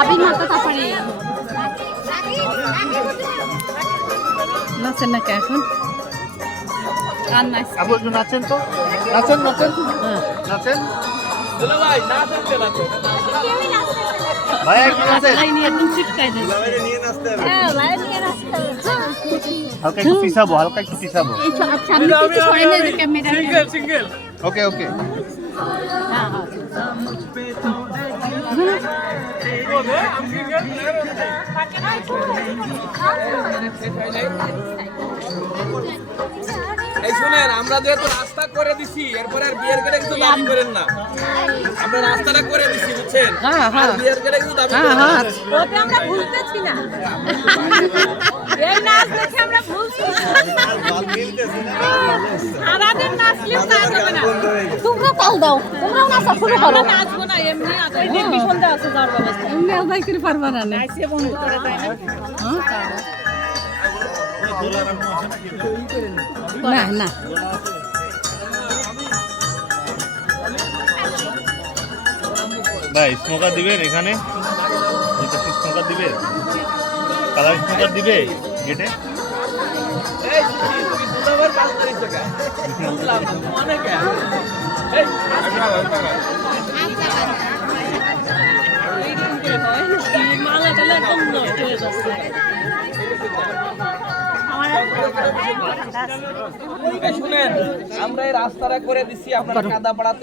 ভাবির মতো তারপরে। নাচেন না কে এখন? আর নাচ আপু একটু নাচেন তো। নাচেন নাচেন। নাচেন। হালকা একটু হালকা একটু ওকে ওকে এই শুনেন আমরা যেহেতু রাস্তা করে দিছি এরপরে আর বিয়ের গেলে কিছু দাবি করেন না। আমরা রাস্তাটা করে দিছি বুঝছেন? হ্যাঁ, হ্যাঁ। আর বিয়ের গেলে কিছু দাবি হ্যাঁ করেন না। আমরা ভুলতেছি না। এই নাচ দেখে আমরা ভুলছি। না। তাল দাও তোমরাও নাচা শুরু করো নাচবো না এমনি আছে যাওয়ার ব্যবস্থা। এমনি আদায় করে পারবা না না। নাইসে বন্ধ করে তাই না? না না। ভাই স্মোকার দিবেন এখানে? স্মোকার দিবে? কালার স্মোকার দিবে? গেটে শুনেন আমরা এই রাস্তাটা করে দিছি আপনারা কাদা পাড়াতে